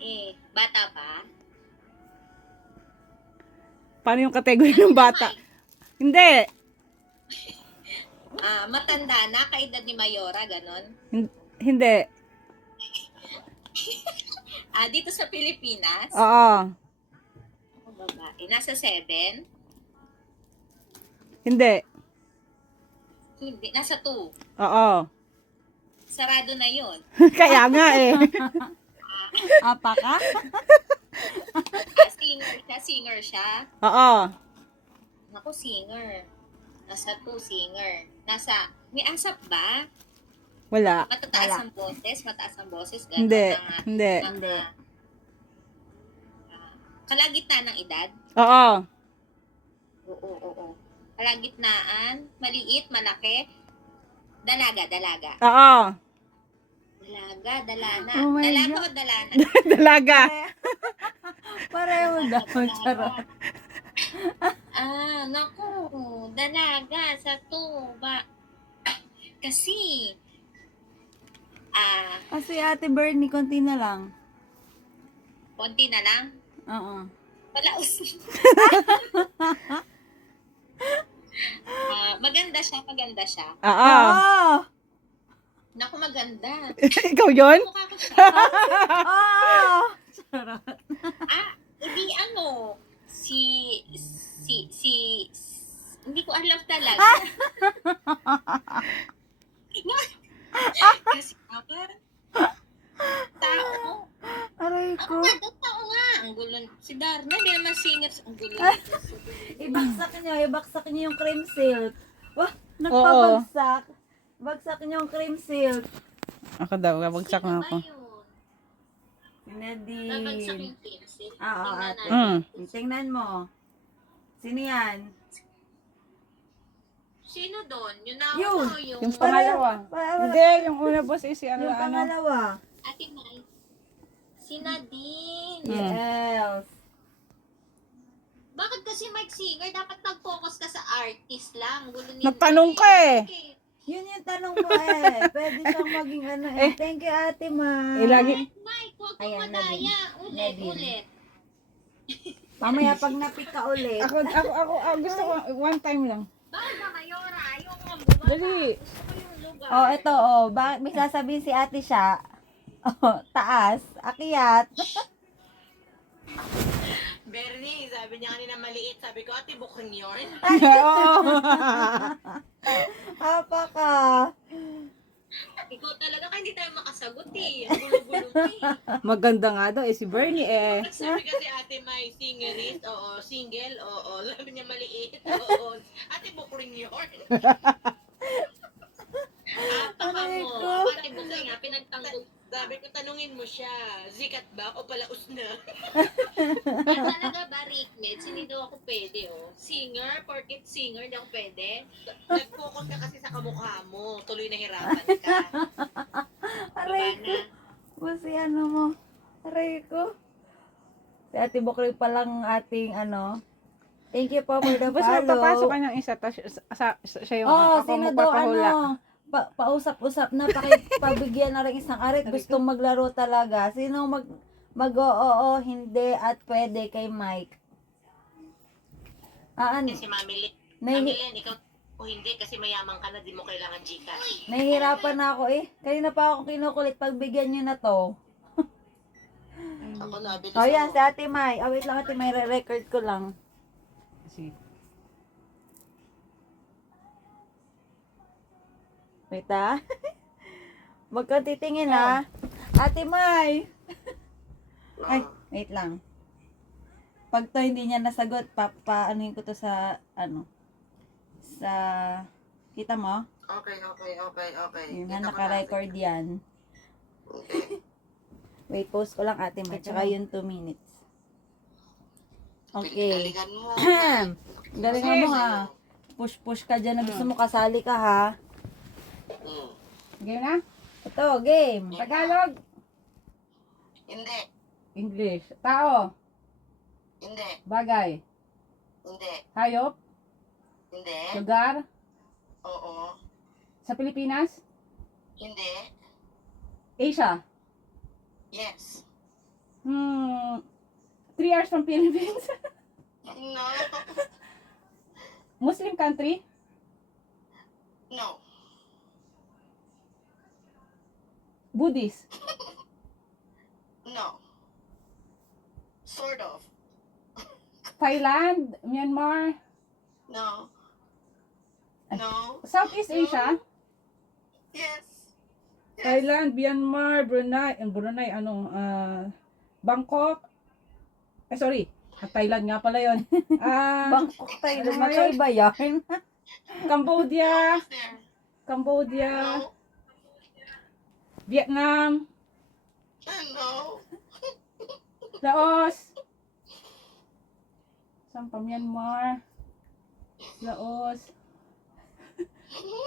babae. Bata ba? Paano yung kategory ng bata? Hindi. Matanda na, kaedad ni Mayora, ganon. Hindi. Dito sa Pilipinas, Oo. babae. Nasa 7? Hindi. Hindi. Nasa 2. Oo. Sarado na yun. Kaya nga eh. Apa ka? Singer siya. Oo. Naku, singer. Nasa 2, singer. May asap ba? Wala. Mataas Wala. ang boses, ganon. Hindi. Hindi. Hindi. Kalagitnaan ng edad? Oo. Oo. Kalagitnaan, maliit, malaki, dalaga. Oo. Dalana. Oh my Dalaga God. o dalana? Dalaga. Pareho daw. Charot. Naku, dalaga sa 2 ba? Kasi, Kasi Ate Bernie, konti na lang. konti na lang. Oo. Palaos. Maganda siya. Oo. Naku, maganda. Ikaw yun? Mukha ko siya. Oo. Charot. Hindi hindi ko alam talaga. Kasi tao. Aray Ako ko. nga, tao nga. Ang gulo. Si Darna, hindi naman singer. Ang gulo. Ibagsak niyo yung cream silk. Wah, nagpabagsak. Bagsak niyo yung cream silk. Ako daw, babagsak na ako. Nadine. Nabagsak yung pencil. Oo, Tingnan ate. natin. Tingnan mo. Sino yan? Sino doon? Yung Yun. nauno yung... Yung pangalawa. Hindi, yung una boss is si Yung ano. pangalawa. Ate Mai. Si Nadine. Yes. Bakit kasi Mike Singer, dapat nag-focus ka sa artist lang. Gulo nito Nagtanong ka eh. Yun yung tanong mo eh. Pwede siyang maging ano eh. Thank you, Ate Ma. Lagi. Mike, huwag kang Ayan, madaya. Nadine. Ulit. Mamaya pag napik ka ulit. Ako, gusto ko, one time lang. Bakit ba, Mayora? Ayaw nga bumaba. Dali. Gusto ko yung lugar. Oh, ito oh. Bakit may sasabihin si Ate siya? Oh, taas. Akyat. Bernie, sabi niya kanina maliit. Sabi ko, ate, bukring yun. Oo. Apa ka? Ikaw talaga, kaya hindi tayo makasagot eh. Ang gulo-gulo eh. Maganda nga daw eh, si Bernie eh. Sabi kasi ate may singerist, oo, single, oo. Sabi niya maliit, oo. Ate, bukring yun. Taka Aray mo. ko. Ate, bukring nga, pinagtanggol. Sabi ko, tanungin mo siya, zikat ba o palaos na? Talaga ba, Ricknet? Hindi daw ako pwede, oh. Singer, porket singer, hindi ako pwede. Nag-focus ka kasi sa kamukha mo. Tuloy na hirapan ka. Aray ko. Diba na? Si ano mo. Aray ko. Si Ate Bukri pa lang ating ano. Thank you po for the Basta follow. papasok ka ng isa, tapos siya yung Oh, ako sino daw magpapahula. ano? Pausap-usap na, pabigyan na rin isang arit. Gustong maglaro talaga. Sino mag-oo, hindi, at pwede kay Mike? Kasi Mami Len, ikaw o hindi kasi mayaman ka na, di mo kailangan Gcash. Nahihirapan na ako eh. Kanina pa ako kinukulit, pagbigyan nyo na to. Ako na, bilis Oh, yan, si Ate Mai. Wait lang, Ate Mai, re-record ko lang. Wait ah. Huwag kang titingin ah. Ate Mai. Ay, wait lang. Pag to hindi niya nasagot, anuhin ko to sa, ano, sa, kita mo? Okay. Yun na, naka-record yan. Okay. Wait, post ko lang Ate Mai. Tsaka yun 2 minutes. Okay. Galingan mo. Galingan mo ha. Push ka dyan na gusto mo kasali ka ha. Game na? Ito, game. Tagalog. Hindi. English. Tao. Hindi. Bagay. Hindi. Hayop. Hindi. Lugar. Oo. Sa Pilipinas. Hindi. Asia. Yes. 3 hours from Philippines. No. Muslim country. No. Buddhist. No. Sort of. Thailand. Myanmar. No. No. Southeast Asia. Yes. Yes. Thailand, Myanmar, Brunei, Bangkok. Sorry. Thailand nga pala yun. Bangkok tayo, ano nga magkaiba yan. Cambodia, Almost there. Cambodia, No. Vietnam, No. Laos. Saan pa? Myanmar, Laos.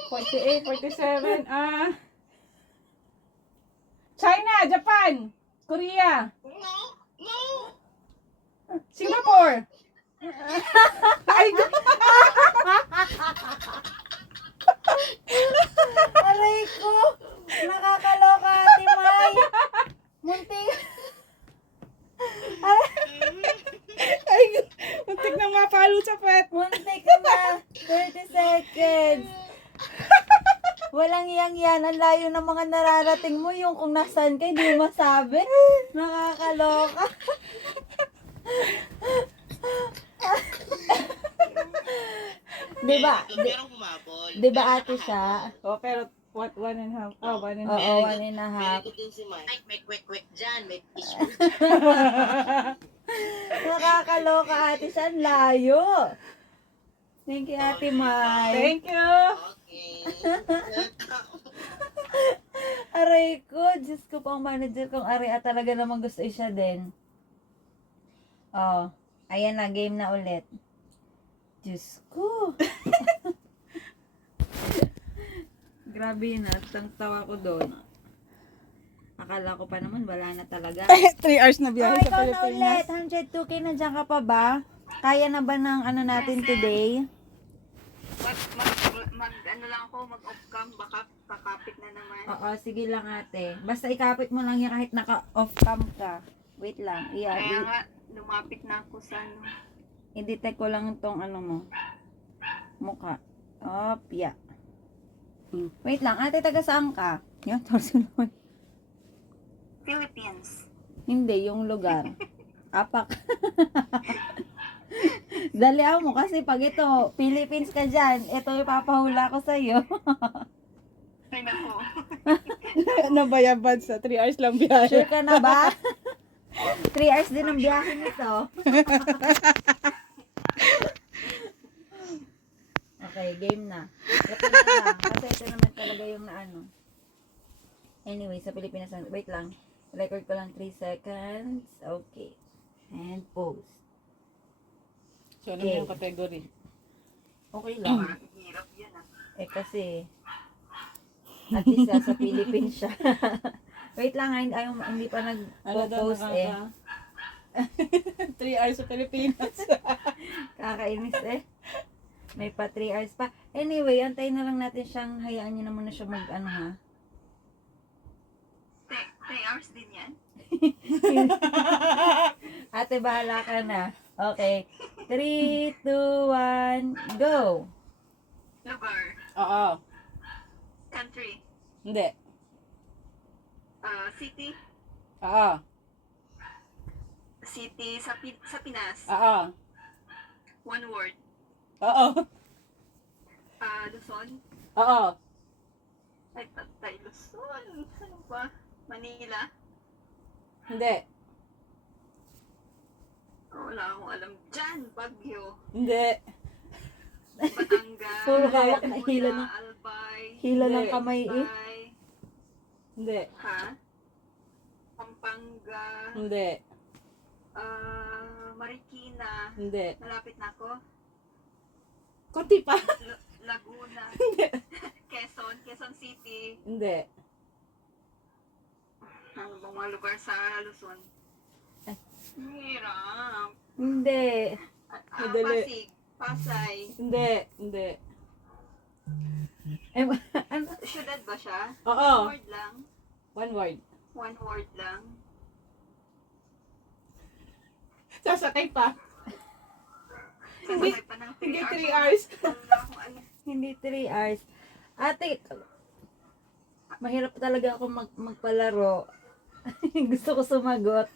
48, 47, China, Japan, Korea, No. No. Singapore. Ay, Aray ko! Nakakaloka, Ate May! Munti! ay, muntik na mapalo sa pet. Munti ka na! 30 seconds! Walang yang yan. Ang layo ng mga nararating mo. Yung kung nasaan ka, hindi mo masabi. Nakakaloka. Diba? Merong humabol. Diba ate siya? Oh, pero what, 1.5? Oh, 1.5. Oo, 1.5. Very good din si Mike. May quick dyan. May issue. Nakakaloka ate siya. Ang layo. Thank you, Ate Mai. Thank you. Okay. Aray ko, Diyos ko pang manager kong Ari talaga naman gusto siya din. Oh, ayan na, game na ulit. Diyos ko. Grabe yun tang tawa ko doon. Akala ko pa naman, wala na talaga. 3 hours na Oh, biyahe sa ikaw na ulit. Pilipinas. 102K, nandiyan ka pa ba? Kaya na ba ng ano natin today? Ano lang ako, mag-off cam, baka kakapit na naman. Oo, sige lang ate. Basta ikapit mo lang yan kahit naka-off cam ka. Wait lang. Kaya nga, lumapit na ako sa ano. I-detect ko lang itong ano mo. Mukha. Opya. Wait lang. Ate, taga saan ka? Yan, torsuloy. Philippines. Hindi, yung lugar. Apak. Daliaw mo kasi pag ito, Philippines ka dyan, ito yung papahula ko sa'yo. Ay nako. Nabayabad sa 3 hours lang biyahe. Sure ka na ba? 3 hours din ang biyahe nito. Okay, game na. Ito na lang. Kasi ito naman talaga yung naano. Anyway, sa Pilipinas, wait lang. Record ko lang 3 seconds. Okay. And pause. So, ano yung category? Okay lang. Hirap yan ah. Eh kasi, at least sa Philippines siya. Wait lang, hindi pa nag-post eh. 3 hours sa Pilipinas. Kakainis eh. May pa 3 hours pa. Anyway, antayin na lang natin siyang, hayaan niyo na muna siya mag-ano ha. 3 hours din yan. Ate, bahala ka na. Okay. 3, 2, 1, go! Lugar. Oo. Country. Hindi. City. Oo. City sa Pinas. Oo. One word. Oo. Luzon. Oo. Ay, Tatay Luzon. Ano ba? Manila. Hindi. Wala akong alam dyan. Baguio. Hindi. Batangas. Puro hawak na hila ng- Albay. Hila ng Hindi. kamay eh. Albay. Hindi. Ha? Pampanga. Hindi. Marikina. Hindi. Malapit na ako. Kunti pa. Laguna. Quezon City. Hindi. Ano bang mga lugar sa Luzon? Hirap. Hindi. Madali. Pasig. Pasay. Hindi. Hindi. Eh, ano? Syudad ba siya? Oo. Word lang. One word. One word lang. Sasakay pa. Sasakay pa ng Hindi 3 3 hours. hours. Wala akong ano. Hindi 3 hours. Ate, mahirap talaga ako magpalaro. Gusto ko sumagot.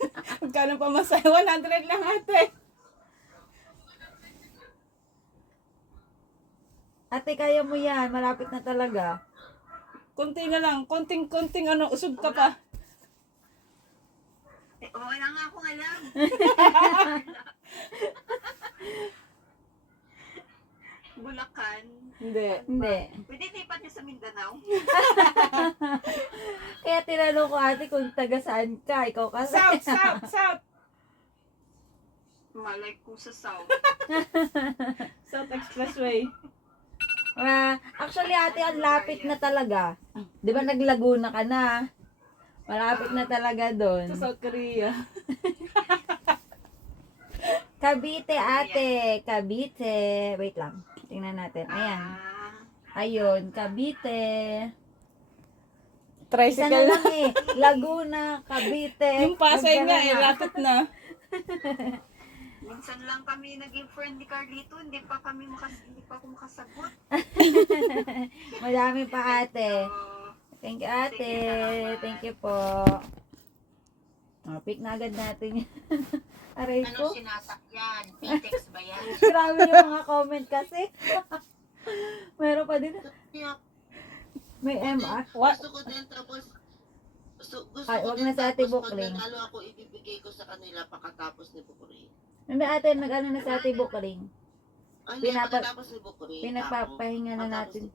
Magkano pa masaya? 100 lang ate. Ate, kaya mo yan. Malapit na talaga. Konti na lang. Konting ano, usog ka pa. Wala nga akong alam. Bulacan. Hindi. Hindi. Pwede lipat niyo sa Mindanao? Kaya tinanong ko ate kung taga saan ka. Ikaw kasi. South. Malay ko sa South. South Expressway. Actually ate, ang lapit na talaga. Di ba naglaguna ka na? Malapit na talaga doon. Sa South Korea. Cavite ate. Cavite. Wait lang. Tingnan natin. Ayan. Ayun. Cavite. Isa na Tricycle. lang eh. Laguna, Cavite. Yung Pasay nga eh, Magdala na. lapit na. Minsan lang kami naging friend ni Carlito, hindi pa ako makasagot. Madami pa ate. So, Thank you ate. Thank you po. Pick na agad natin yan. Aray ko. sinasakyan? Pitex ba yan? Grabe yung mga comment kasi. Meron pa din. May MR. What? Gusto ko din tapos gusto Ay, ko wag din na sa Ate tapos Bukling. pag nanalo ako ibibigay ko sa kanila pagkatapos ni Bukling. Hindi ate, nag-ano na sa ate Bukaling. Hindi, pagkatapos ni Bukling. Pinagpapahinga na natin.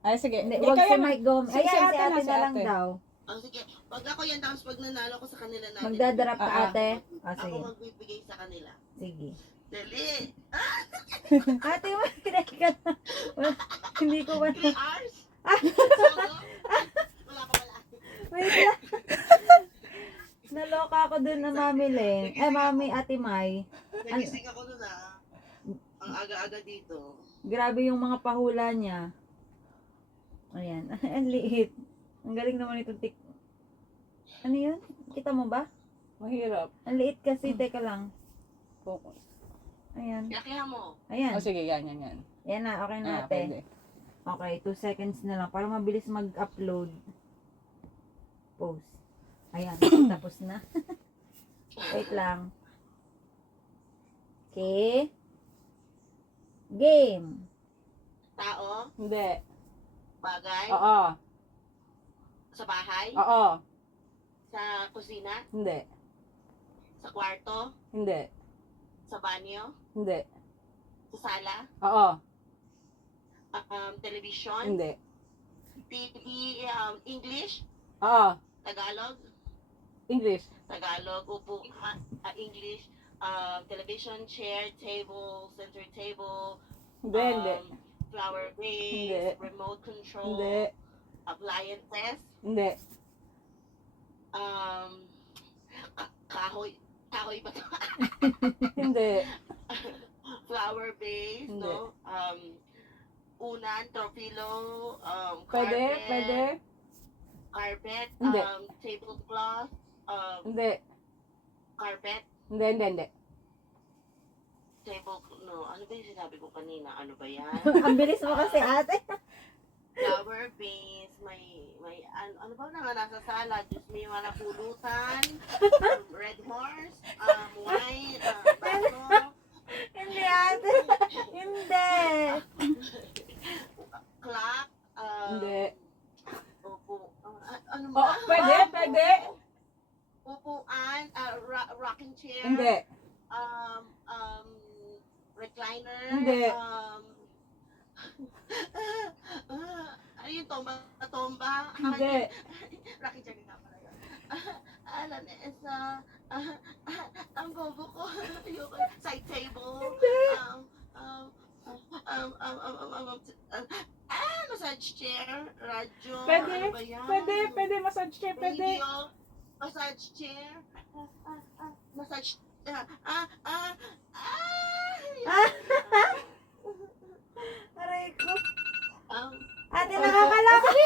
Ay, sige. Hindi, Eh, wag kaya si Mike Gomez. si Ayan, si ate ate na, si na lang ate. daw. Oh, sige. Pag ako yan, tapos pag nanalo ko sa kanila natin. Magdadarap ka Ah, ah. ate. Ako Sige. magbibigay sa kanila. Sige. Dali! Ate, makinig ka na. Hindi ko ba. 3 hours? Solo? Wala pa pala. Wait lang. Naloka ako dun na Mami Len. Mami Ate Mai. Nagising ako nun ah. Ang aga-aga dito. Grabe yung mga pahula niya. Ayan. Ang liit. Ang galing naman itong Ano yun? Kita mo ba? Mahirap. Ang liit kasi. Teka lang. Focus. Ayan. Yakihan mo. Ayan. Oh, sige, yan. Yan na. Okay na Ah, ate. pwede. Okay. 2 seconds na lang. Para mabilis mag-upload. Post. Ayan. Tapos na. Wait lang. Okay. Game. Tao, Hindi. bagay, Oo. sa bahay, Oo. sa kusina, Hindi. sa kwarto, Hindi. sa banyo, Hindi. sa sala, Oo. television, Hindi. TV, English, Oo. Tagalog, English. Tagalog, upo, English, television, chair, table, center table, Hindi. flower Hindi. vase, remote control, Hindi. appliances, Hindi. kahoy ba to? Hindi. Flower vase, Hindi. no? Unan, tropilo, Pwede? carpet, Pwede? carpet, Hindi. tablecloth, Hindi. carpet, Hindi. table, no, ano ba yung sinabi ko kanina? Ano ba yan? Ang bilis mo kasi ate. Flower vase, may ano ba na nga nasa sala? Diyos may mga pulutan, red horse, wine, baso, Hindi ate. Hindi. clock, Hindi. upo, ano Oh, ba? pwede? Upuan, rocking chair, Hindi. recliner, Hindi. ano yung tomba? Hindi. Rocking chair nga pala yun. Alam ang bobo ko. Ayoko. Side table. Massage chair, radyo. Pwede. Ano ba yan? Pwede. Massage chair. Pwede. Radio, massage chair, massage, Aray ko. um, Ate, nakakalaki.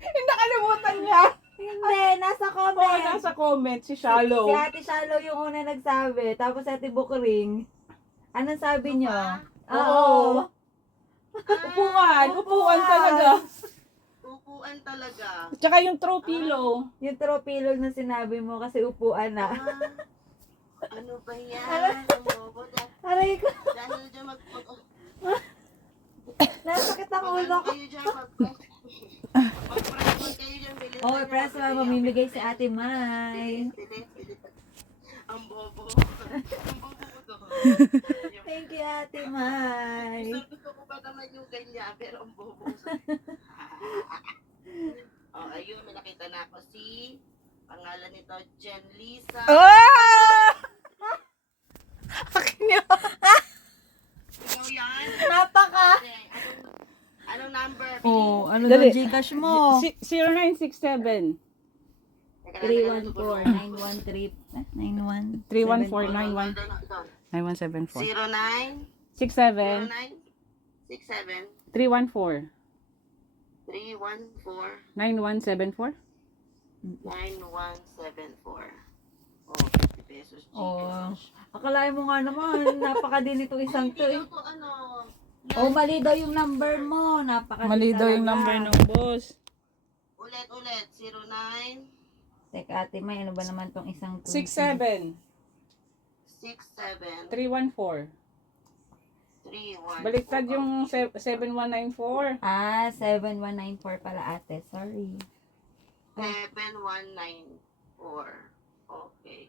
Nakalimutan niya. Hindi, nasa Oh, comment. nasa comment si Si Shallow. Ate Shallow yung una nagsabi. Tapos si Ate Bukring. Anong sabi nyo? Oo. Upuan talaga. Upuan talaga. Tsaka yung throw pillow. Yung tropilog na sinabi mo kasi upuan na. Ano ba yan? Bobo, Aray ko. dahil dyan Nasakit ang ulo ko. kayo dyan, mag-press kayo dyan, bilis Oh, na press dyan. mo, mamimigay si Ate Mai. Bilis. Ang bobo. Ang bobo ko to. Thank you, Ate Mai. Gusto ko pa naman yung ganyan, pero ang bobo. Oh, ayun, may nakita na ako si pangalan nito, Jen Lisa. Ah! Akin yun. Ikaw yan? Napaka. Okay, anong number? Oh, ano Dali. daw Gcash mo? 0967 314-913. 314 9174 67 67 314 314 9174 9174. Oh, 50 pesos. Oh, Gcash. akalain mo nga naman, napaka din itong isang to. Hindi ako, ano, Oh, mali daw yung number mo. Napaka Mali daw yung number ng boss. ulit, 09 Teka, Ate Mai, ano ba naman tong isang to? 67 67 314 31. Baliktad yung 7194. Ah, 7194 pala, Ate. Sorry. 7194. Okay.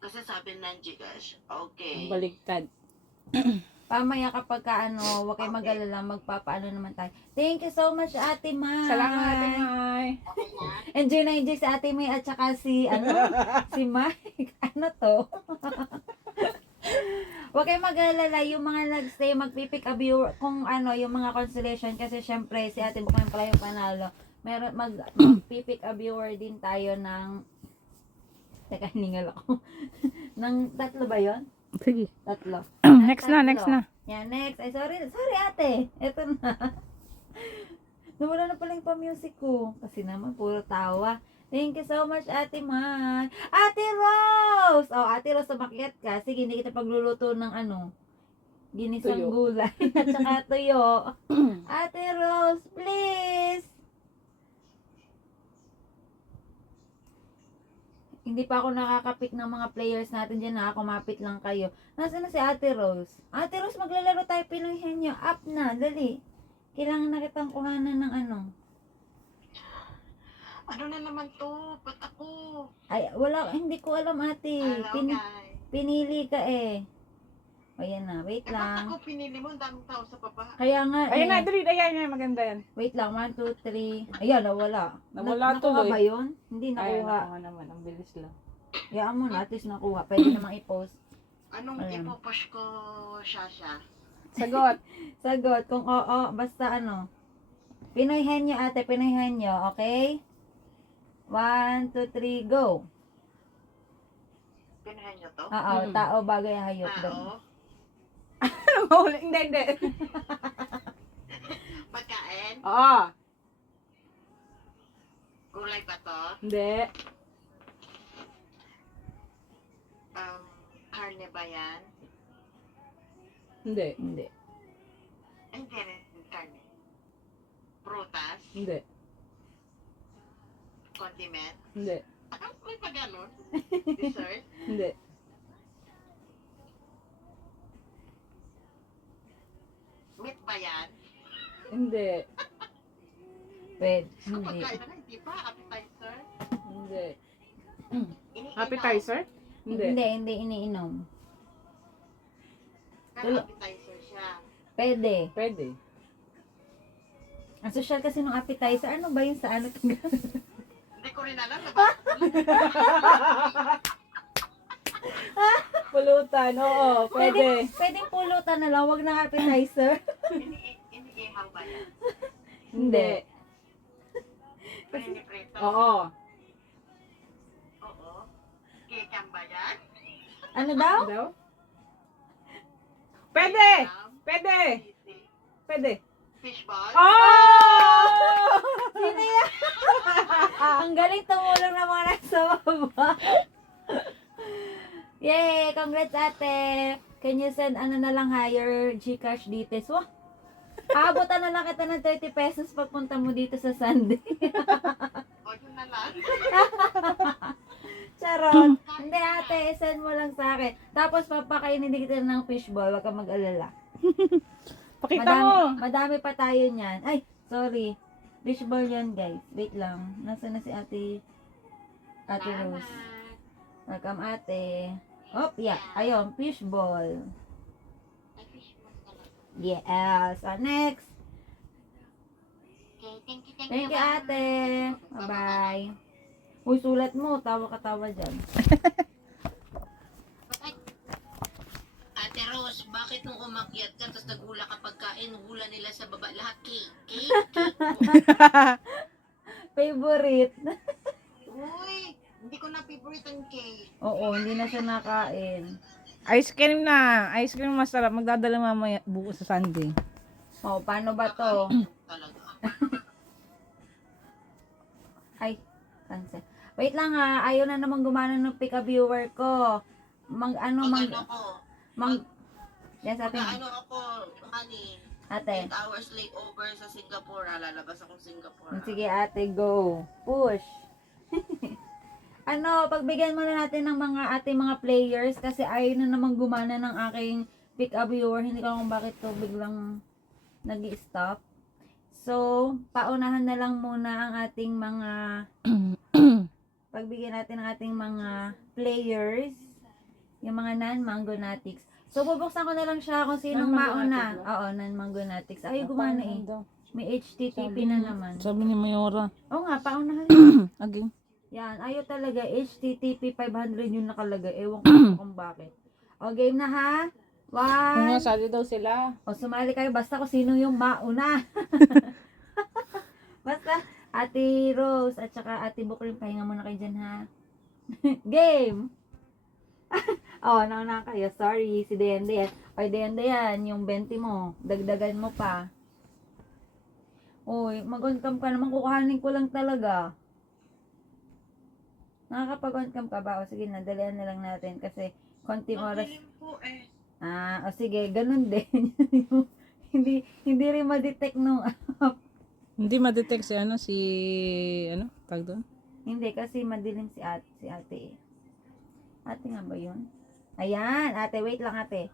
Kasi sabi ng Gcash. Okay. Baliktad. Pamaya kapag ka, ano, huwag kayo mag-alala, magpapaano naman tayo. Thank you so much, Ate Mai. Salamat, Ate Mai. Okay na? Enjoy na enjoy si Ate Mai at saka si, si Mike. Ano to? Huwag kayo mag-alala, yung mga nag-stay, magpipick a viewer, kung ano, yung mga consolation, kasi syempre, si Ate Bukang pala yung panalo. Meron, magpipick a viewer din tayo ng, teka, hiningal ako. ng 3 ba yon? Sige. 3. Next na. Yan, next. Ay, sorry ate. Eto na. Nawala na pala yung pa-music ko. Kasi naman, puro tawa. Thank you so much, Ate Mai. Ate Rose! Oh, Ate Rose, sumakyat ka. Sige, hindi kita pagluluto ng ano, ginisang Tuyo. gulay. At saka tuyo. Ate Rose, please! Hindi pa ako nakakapik ng mga players natin dyan na kumapit lang kayo. Nasaan na si Ate Rose? Ate Rose, maglalaro tayo Pinoy Henyo. Up na, dali. Kailangan na kitang kuhanan ng ano. Ano na naman to? Ba't ako? Ay, wala, hindi ko alam ate. Hello, guys. Pinili ka eh. O yan na, wait Ba't lang. ako pinili mo? Ang daming tao sa baba. Kaya nga Ayun na, eh. dali. Ayan, maganda yan. Wait lang, 1, 2, 3. Ayan, nawala. Nawala Nakuha tuloy. ba yun? Hindi Ayun, nakuha. nakuha naman. Ang bilis lang. Hayaan mo na, at least nakuha. Pwede namang i-post. Anong Ayan. ipopush ko, Shasha? Sagot. Sagot, kung oo, basta ano. Pinoy Henyo ate, Pinoy Henyo, okay? 1, 2, 3, go. Pinuhin nyo to? Oo, Mm. tao, bagay, hayop. Tao? Hindi. Pagkain? Oo. Gulay ba to? Hindi. Karne ba yan? Hindi. Hindi. Hindi rin karne. Prutas? Hindi. Condiment? Hindi. May pa ganun? Dessert? Hindi. Meat ba yan? Hindi. Pwede, Ang hindi. pagkain na hindi pa? Appetizer? Hindi. Iniinom. Appetizer? Hindi. Hindi iniinom. Pero appetizer siya. Pwede. Pwede. Ang social kasi ng appetizer, ano ba yun sa ano? Hindi ko rin alam. Diba? Pulutan, oo. Pwede. Pwedeng pulutan na lang, wag na appetizer. Iniihaw ba yan? Hindi. Priniprito? Oo. Oo. Kikam ba yan? Ano daw? Daw? Pwede! Kikam? Pwede! Sisig. Pwede. fishball. Oh! Sino yan? Ang galing tumulong ng mga nasa baba. Yay! Congrats, ate! Can you send na lang higher Gcash details? Wah! Aabotan na lang kita ng 30 pesos pagpunta mo dito sa Sunday. O, yun na lang. Charot! Hindi, ate, send mo lang sa akin. Tapos papakainin din kita ng fishball, wag kang mag-alala. Pakita mo. Madami pa tayo niyan. Ay, sorry. Fishball yan, guys. Wait lang. Nasaan na si ate Rose? Welcome, ate. Oh, yeah. Ayun, fishball. Ay, fishball talaga. Yes. Next. Okay, thank you, Thank you, ate. Bye-bye. Uy, sulat mo. Tawa ka tawa dyan. Ate Rose, bakit nung umakyat ka tapos nagula ka pagkain, hula nila sa baba lahat cake? Favorite. Uy, hindi ko na favorite ang cake. Oo, hindi na siya nakain. Ice cream na. Ice cream masarap. Magdadala mamaya bukas sa Sunday. Oh, paano ba to? Talaga. Ay, cancel. Wait lang ha, ayaw na naman gumana ng pick a viewer ko. Ano ko? Yes, ate. Ano ako, honey, Ate. 8 hours late over sa Singapore. Lalabas akong Singapore. Sige ate, go. Push. Pagbigyan muna natin ng ating mga players kasi ayaw na naman gumana ng aking pick a viewer. Hindi ko alam kung bakit to biglang nag-stop. So, paunahan na lang muna ang ating mga pagbigyan natin ng ating mga players, yung mga non-mangonatics. So, bubuksan ko na lang siya kung sinong mauna. Oo, non-mangonatics. Ayaw gumana eh. May HTTP na naman. Sabi ni Mayora. Oo nga, paunahan. Again. Yan, ayaw talaga. HTTP 500 yung nakalagay. Ewan ko kung bakit. O, game na ha? Kung nga, 1. sali daw sila. O, sumali kayo basta kung sino yung mauna. Basta, Ate Rose at saka Ate Bukrin, pahinga muna kayo dyan ha. Game! Nauna kayo. Sorry, si Dende yan. Oy, Dende yan, yung 20 mo. Dagdagan mo pa. Uy, mag-on cam ka naman. Kukuhanin ko lang talaga. Nakakapag-on cam ka ba? O sige, nadalian na lang natin kasi konting oras. Po eh. Sige, ganun din. hindi rin ma-detect nung Hindi ma-detect si tag doon? Hindi, kasi madilim si ate eh. Ate nga ba yun? Ayan, ate, wait lang ate.